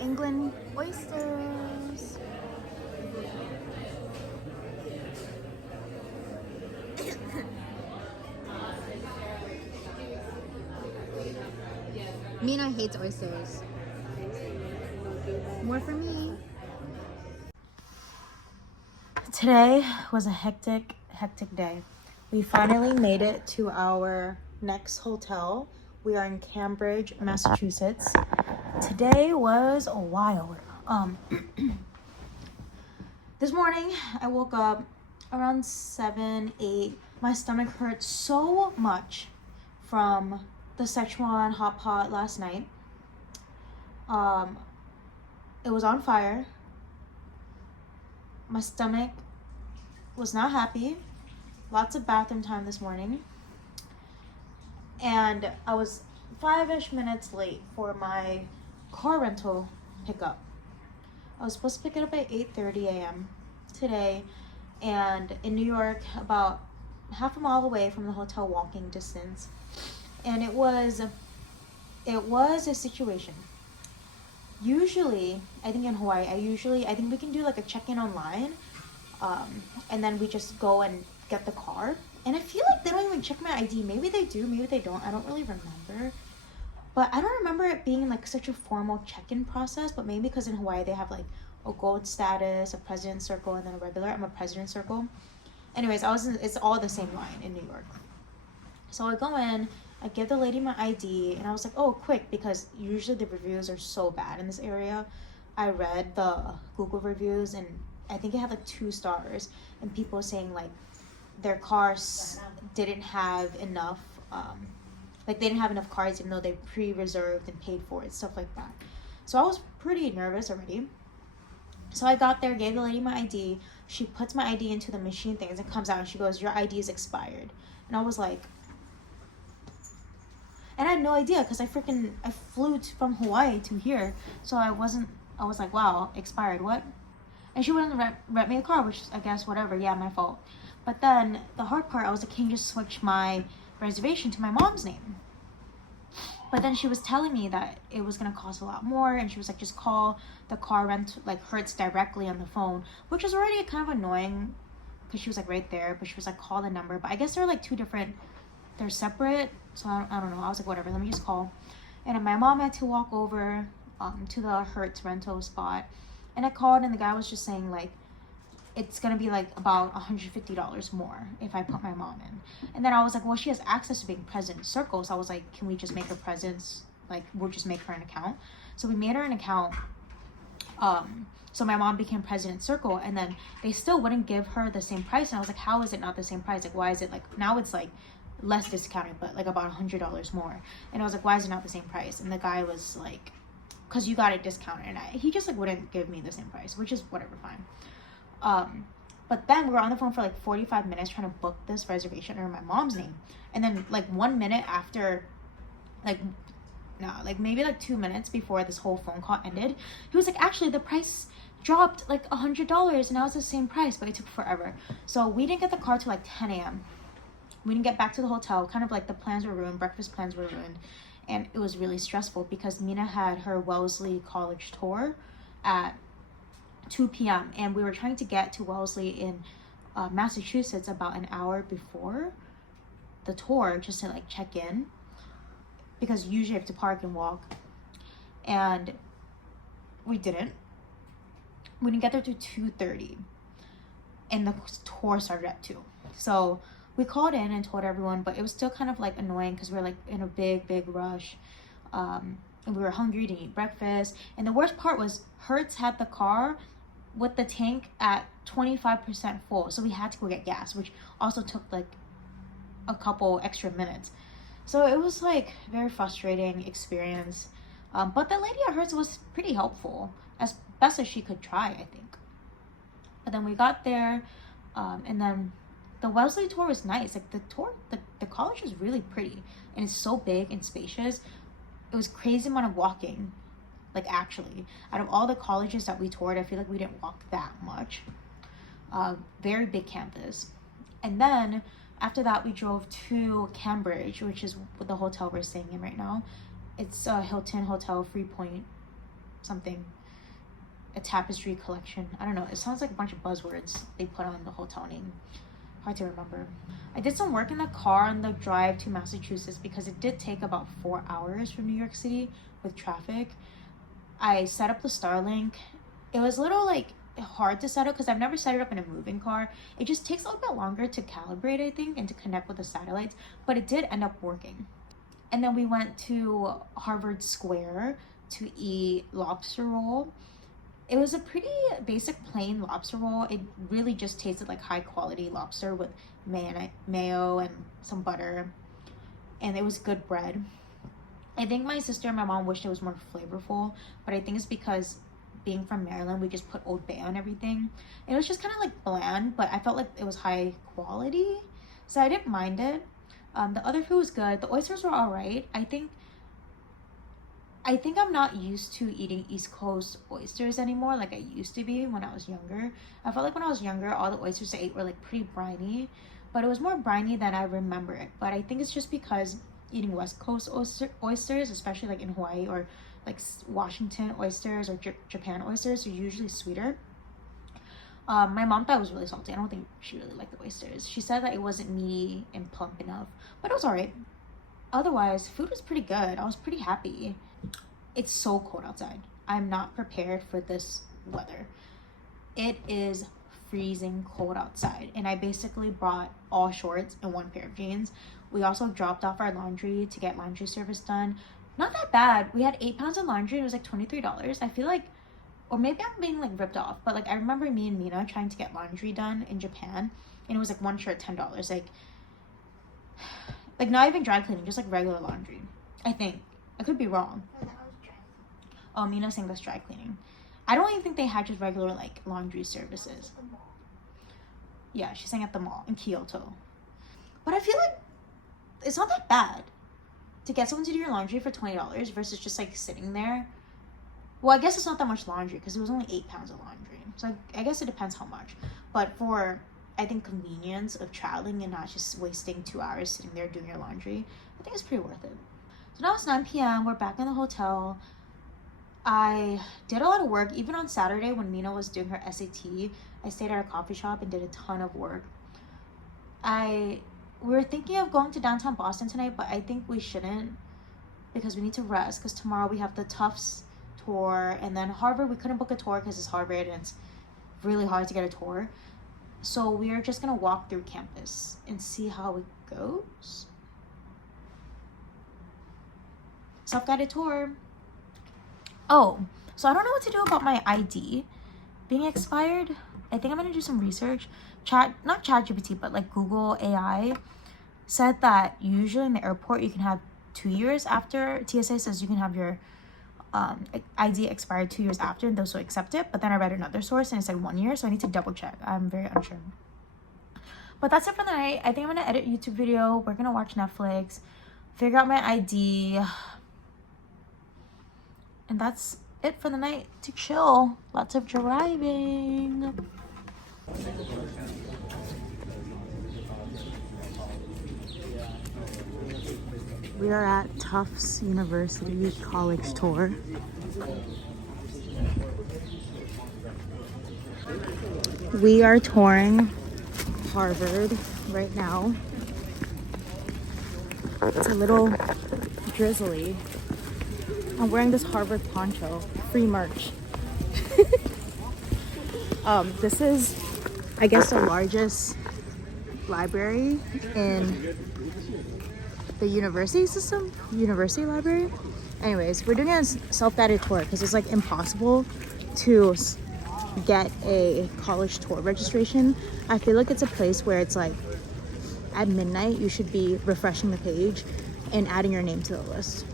England oysters. Mina hates oysters. More for me. Today was a hectic day. We finally made it to our next hotel. We are in Cambridge, Massachusetts. Today was wild. This morning I woke up around 7, 8. My stomach hurt so much from the Szechuan hot pot last night. It was on fire. My stomach was not happy. Lots of bathroom time this morning. And I was 5-ish minutes late for my car rental pickup. I was supposed to pick it up at 8:30 a.m. today, and in New York, about half a mile away from the hotel, walking distance. And it was a situation. Usually, I think in Hawaii, I think we can do like a check-in online, and then we just go and get the car. And I feel like they don't even check my ID. Maybe they do, maybe they don't. I don't really remember. But I don't remember it being like such a formal check-in process, but maybe because in Hawaii they have like a gold status, a president circle, and then a regular. I'm a president circle. Anyways, it's all the same line in New York. So I go in, I give the lady my ID, and I was like, oh, quick, because usually the reviews are so bad in this area. I read the Google reviews, and I think it had like 2 stars, and people saying like their cars didn't have enough, like they didn't have enough cars even though they pre-reserved and paid for it, stuff like that. So I was pretty nervous already. So I got there, gave the lady my ID. She puts my ID into the machine things and comes out and she goes, your ID is expired. And I was like, and I had no idea because I flew from Hawaii to here. So I was like, wow, expired, what? And she wouldn't rent me a car, which I guess whatever, yeah, my fault. But then the hard part, I was like, can you just switch my reservation to my mom's name? But then she was telling me that it was gonna cost a lot more, and she was like, just call the car rent, like Hertz directly on the phone, which was already kind of annoying because she was like right there, but she was like, call the number. But I guess they're like 2 different, they're separate, so I don't know. I was like, whatever, let me just call. And then my mom had to walk over to the Hertz rental spot, and I called, and the guy was just saying like, it's gonna be like about $150 more if I put my mom in. And then I was like, well, she has access to being president circle. So I was like, can we just make her presence, like we'll just make her an account. So we made her an account. So my mom became president circle, and then they still wouldn't give her the same price. And I was like, how is it not the same price? Like, why is it like, now it's like less discounted, but like about $100 more. And I was like, why is it not the same price? And the guy was like, because you got it discounted. And he just like wouldn't give me the same price, which is whatever, fine. But then we were on the phone for like 45 minutes trying to book this reservation under my mom's name. And then like 1 minute after, maybe like 2 minutes before this whole phone call ended, he was like, actually the price dropped like $100 and now it's the same price, but it took forever. So we didn't get the car till like 10 a.m. We didn't get back to the hotel. Kind of like the plans were ruined, breakfast plans were ruined. And it was really stressful because Mina had her Wellesley College tour at 2 p.m. and we were trying to get to Wellesley in Massachusetts about an hour before the tour just to like check in, because usually you have to park and walk, and we didn't get there to 2:30 and the tour started at 2. So we called in and told everyone, but it was still kind of like annoying because we were like in a big rush, and we were hungry to eat breakfast. And the worst part was Hertz had the car with the tank at 25% full, so we had to go get gas, which also took like a couple extra minutes. So it was like very frustrating experience, but the lady at Hertz was pretty helpful, as best as she could try, I think. But then we got there, and then the Wellesley tour was nice. Like the college is really pretty, and it's so big and spacious. It was crazy amount of walking. Like actually, out of all the colleges that we toured, I feel like we didn't walk that much. Very big campus. And then after that, we drove to Cambridge, which is the hotel we're staying in right now. It's a Hilton Hotel, Free Point something, a tapestry collection. I don't know. It sounds like a bunch of buzzwords they put on the hotel name. Hard to remember. I did some work in the car on the drive to Massachusetts because it did take about 4 hours from New York City with traffic. I set up the Starlink. It was a little like hard to set up because I've never set it up in a moving car. It just takes a little bit longer to calibrate, I think, and to connect with the satellites, but it did end up working. And then we went to Harvard Square to eat lobster roll. It was a pretty basic plain lobster roll. It really just tasted like high quality lobster with mayo and some butter, and it was good bread. I think my sister and my mom wished it was more flavorful, but I think it's because being from Maryland, we just put Old Bay on everything. It was just kind of like bland, but I felt like it was high quality, so I didn't mind it. The other food was good. The oysters were all right. I think I'm not used to eating East Coast oysters anymore like I used to be when I was younger. I felt like when I was younger, all the oysters I ate were like pretty briny, but it was more briny than I remember it. But I think it's just because eating West Coast oysters, especially like in Hawaii or like Washington oysters or Japan oysters, are usually sweeter. My mom thought it was really salty. I don't think she really liked the oysters. She said that it wasn't meaty and plump enough, but it was alright. Otherwise, food was pretty good. I was pretty happy. It's so cold outside. I'm not prepared for this weather. It is freezing cold outside, and I basically brought all shorts and one pair of jeans. We also dropped off our laundry to get laundry service done. Not that bad. We had 8 pounds of laundry. It was like $23. I feel like, or maybe I'm being like ripped off, but like I remember me and Mina trying to get laundry done in Japan, and it was like one shirt $10. Like not even dry cleaning, just like regular laundry. I think. I could be wrong. Oh, Mina's saying that's dry cleaning. I don't even think they had just regular like laundry services. Yeah, she's saying at the mall in Kyoto. But I feel like it's not that bad to get someone to do your laundry for $20 versus just like sitting there. Well, I guess it's not that much laundry because it was only 8 pounds of laundry. So I guess it depends how much. But for, I think, convenience of traveling and not just wasting 2 hours sitting there doing your laundry, I think it's pretty worth it. So now it's 9 p.m. We're back in the hotel. I did a lot of work. Even on Saturday when Mina was doing her SAT, I stayed at a coffee shop and did a ton of work. We were thinking of going to downtown Boston tonight, but I think we shouldn't because we need to rest because tomorrow we have the Tufts tour, and then Harvard, we couldn't book a tour because it's Harvard and it's really hard to get a tour. So we are just going to walk through campus and see how it goes. Self-guided tour. Oh, so I don't know what to do about my ID being expired. I think I'm gonna do some research. Not ChatGPT, but like Google AI said that usually in the airport you can have 2 years after. TSA says you can have your ID expired 2 years after and those will accept it. But then I read another source and it said 1 year, so I need to double check. I'm very unsure. But that's it for the night. I think I'm gonna edit a YouTube video. We're gonna watch Netflix, figure out my ID. And that's it for the night to chill. Lots of driving. We are at Tufts University College Tour. We are touring Harvard right now. It's a little drizzly. I'm wearing this Harvard poncho, free merch. This is, I guess, the largest library in the university system, university library. Anyways, we're doing a self-guided tour because it's like impossible to get a college tour registration. I feel like it's a place where it's like at midnight you should be refreshing the page and adding your name to the list.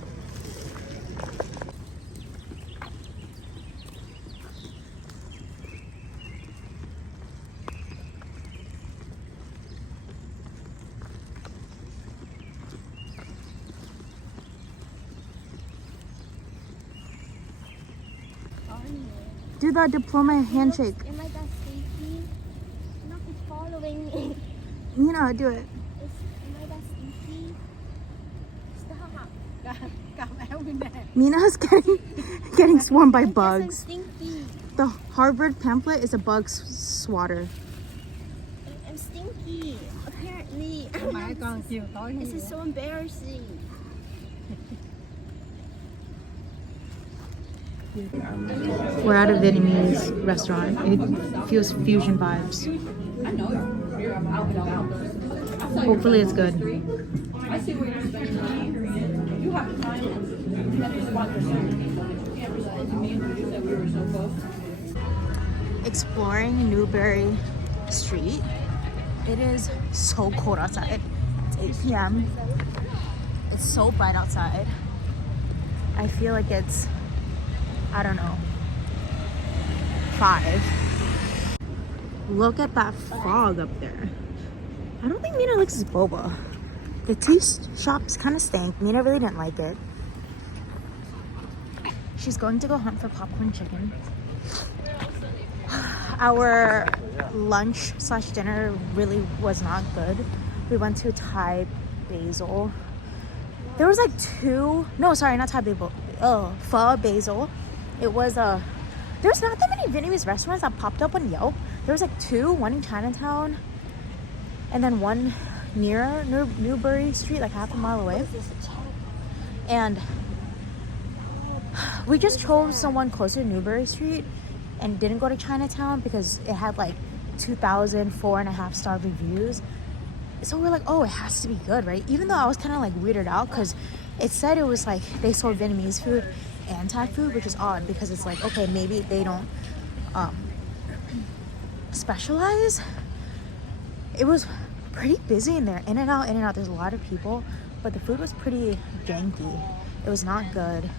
Do the diploma handshake. Am I that sneaky? No, it's following me. You know, do it. Am I that sneaky? Stop. Mina's getting getting swarmed by I guess I'm bugs. stinky. The Harvard pamphlet is a bug swatter. I'm stinky. Apparently. Mãi con chiều tối This is so embarrassing. We're at a Vietnamese restaurant. It feels fusion vibes. Hopefully it's good. Exploring Newbury Street. It is so cold outside. It's 8 p.m. It's so bright outside. I feel like it's, I don't know, 5. Look at that fog up there. I don't think Mina likes this boba. The tea shop's kind of stank. Mina really didn't like it. She's going to go hunt for popcorn chicken. Our lunch slash dinner really was not good. We went to Thai Basil. There was like 2, no, sorry, not Thai Basil. Oh, Pho Basil. It was there's not that many Vietnamese restaurants that popped up on Yelp. There was like 2, one in Chinatown, and then one near Newbury Street, like half a mile away. And we just chose someone closer to Newbury Street and didn't go to Chinatown because it had like 2,000 4.5-star reviews. So we're like, oh, it has to be good, right? Even though I was kind of like weirded out because it said it was like they sold Vietnamese food and Thai food, which is odd because it's like, okay, maybe they don't specialize. It was pretty busy in there, in and out. There's a lot of people, but the food was pretty janky. It was not good.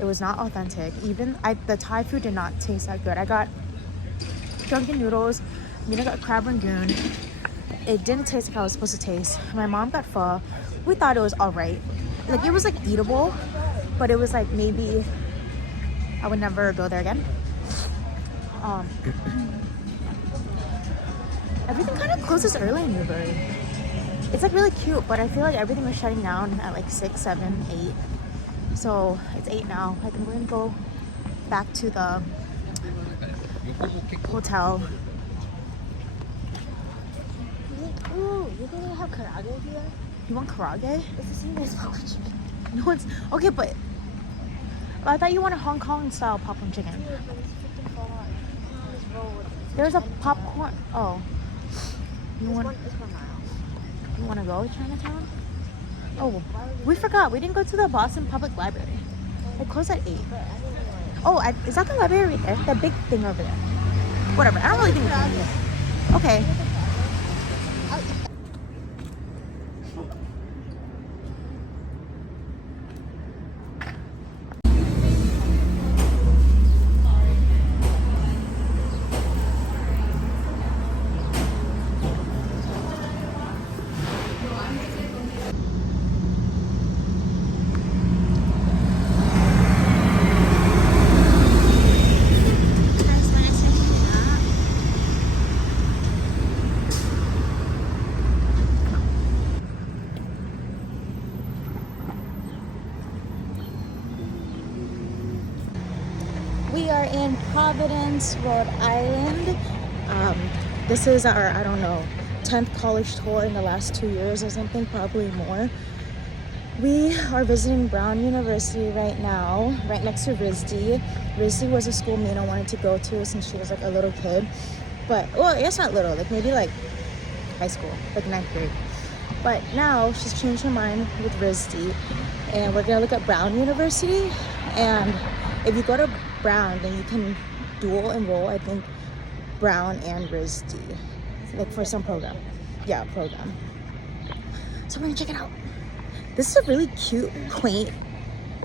It was not authentic. Even the Thai food did not taste that good. I got drunken noodles. Mina got crab rangoon. It didn't taste like I was supposed to taste. My mom got pho. We thought it was all right. Like, it was like eatable, but it was like maybe I would never go there again. Everything kind of closes early in Newbury. It's like really cute, but I feel like everything was shutting down at like 6, 7, 8. So it's 8 now. I think we're gonna go back to the hotel. Ooh, you're gonna have karaage here? You want karaage? It's the same as popcorn chicken. No one's okay, but I thought you wanted Hong Kong style popcorn chicken. Dude, but it's freaking far. This road. There's a popcorn. Oh, you want? It's 1 mile. You want to go to Chinatown? Oh, we forgot. We didn't go to the Boston Public Library. It closed at 8. But I think Oh, is that the library right there? That big thing over there. Whatever. I don't really think it's okay. We are in Providence, Rhode Island. This is our, I don't know, 10th college tour in the last 2 years or something, probably more. We are visiting Brown University right now, right next to RISD. RISD was a school Mina wanted to go to since she was like a little kid. But, well, I guess not little, like maybe like high school, like 9th grade. But now she's changed her mind with RISD, and we're gonna look at Brown University. And if you go to Brown, then you can dual enroll, I think, Brown and RISD, like for some program. Yeah, program. So we're gonna check it out. This is a really cute, quaint,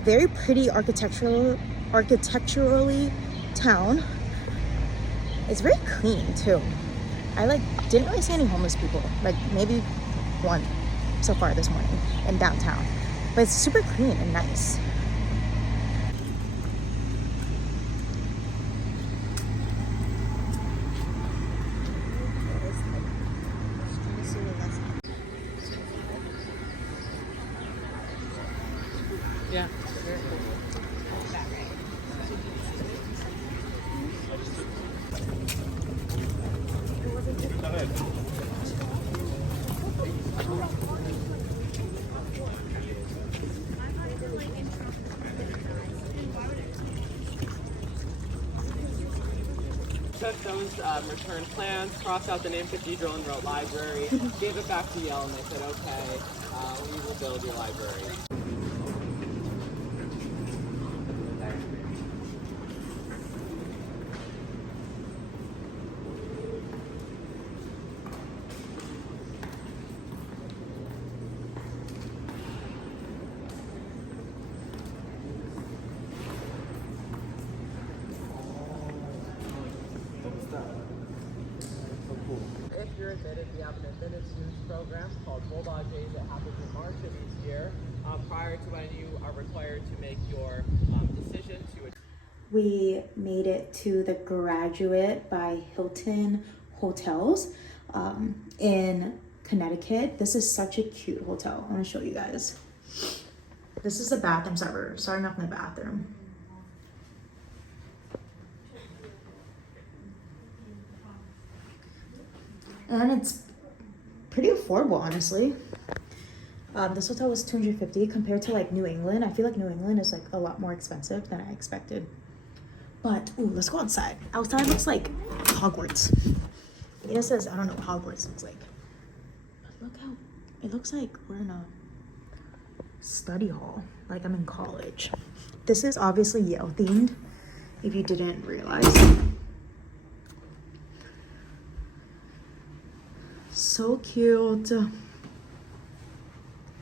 very pretty architecturally town. It's very clean too. I didn't really see any homeless people, like maybe one so far this morning in downtown, but it's super clean and nice. Yeah. took those return plans, crossed out the name cathedral and wrote library, gave it back to Yale, and they said, okay, we will build your library. If you're admitted, we have an admitted students program called Bulldog Days that happens in March of each year, prior to when you are required to make your decision to. We made it to the Graduate by Hilton Hotels in Connecticut. This is such a cute hotel. I want to show you guys. This is the bathroom. Starting off my bathroom. And it's pretty affordable, honestly. This hotel was $250 compared to like New England. I feel like New England is like a lot more expensive than I expected. But ooh, let's go outside. Outside looks like Hogwarts. It says I don't know what Hogwarts looks like. But look how it looks like we're in a study hall, like I'm in college. This is obviously Yale themed, if you didn't realize. So cute.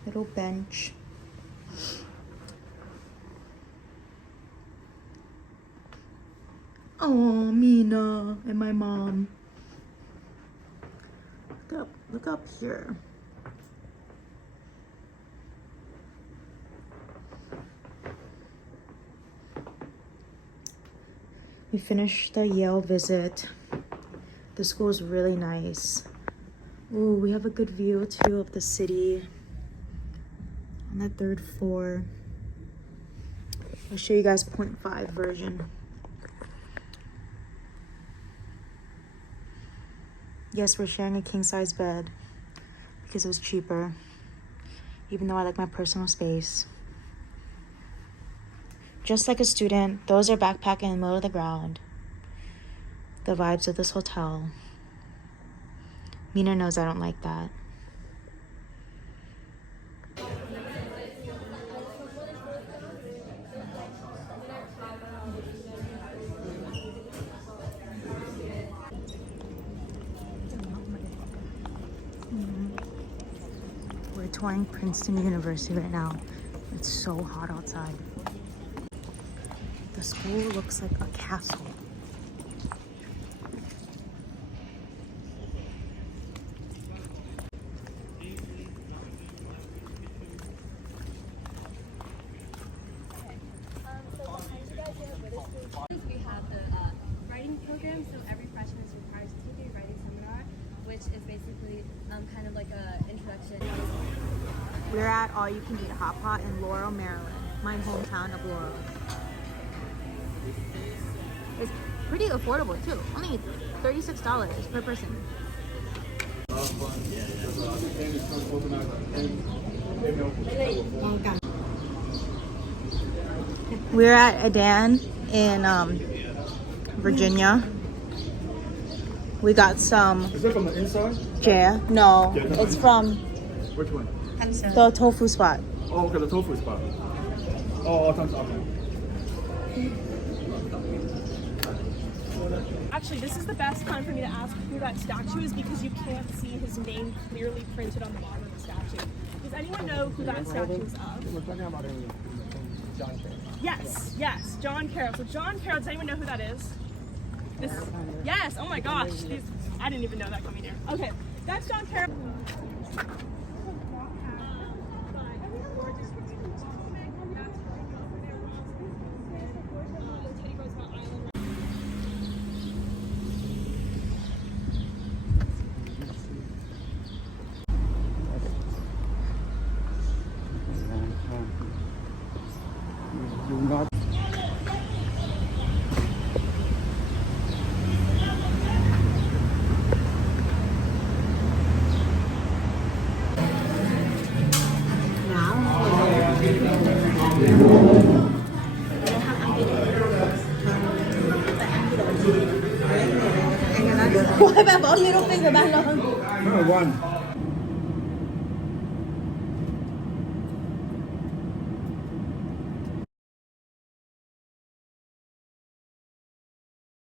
Little bench. Oh, Mina and my mom. Look up here. We finished the Yale visit. The school is really nice. Ooh, we have a good view too of the city on the 3rd floor. I'll show you guys 0.5 version. Yes, we're sharing a king-size bed because it was cheaper, even though I like my personal space. Just like a student, those are backpacking in the middle of the ground. The vibes of this hotel. Mina knows I don't like that. We're touring Princeton University right now. It's so hot outside. The school looks like a castle. We have the writing program, so every freshman is required to take a writing seminar, which is basically kind of like an introduction. We're at All You Can Eat Hot Pot in Laurel, Maryland, my hometown of Laurel. It's pretty affordable too, only $36 per person. We're at Adan in Virginia. We got some. Is it from the inside? Yeah, no, Yeah, no. it's from Which one? the tofu spot. Oh, okay, the tofu spot. Oh, thanks. Okay. Actually, this is the best time for me to ask who that statue is because you can't see his name clearly printed on the bottom of the statue. Does anyone know who that statue is of? We're talking about John Kerr. Yes, John Carroll. So John Carroll, does anyone know who that is? This, yes, oh my gosh. I didn't even know that coming here. Okay, that's John Carroll. What about middle finger back on? One.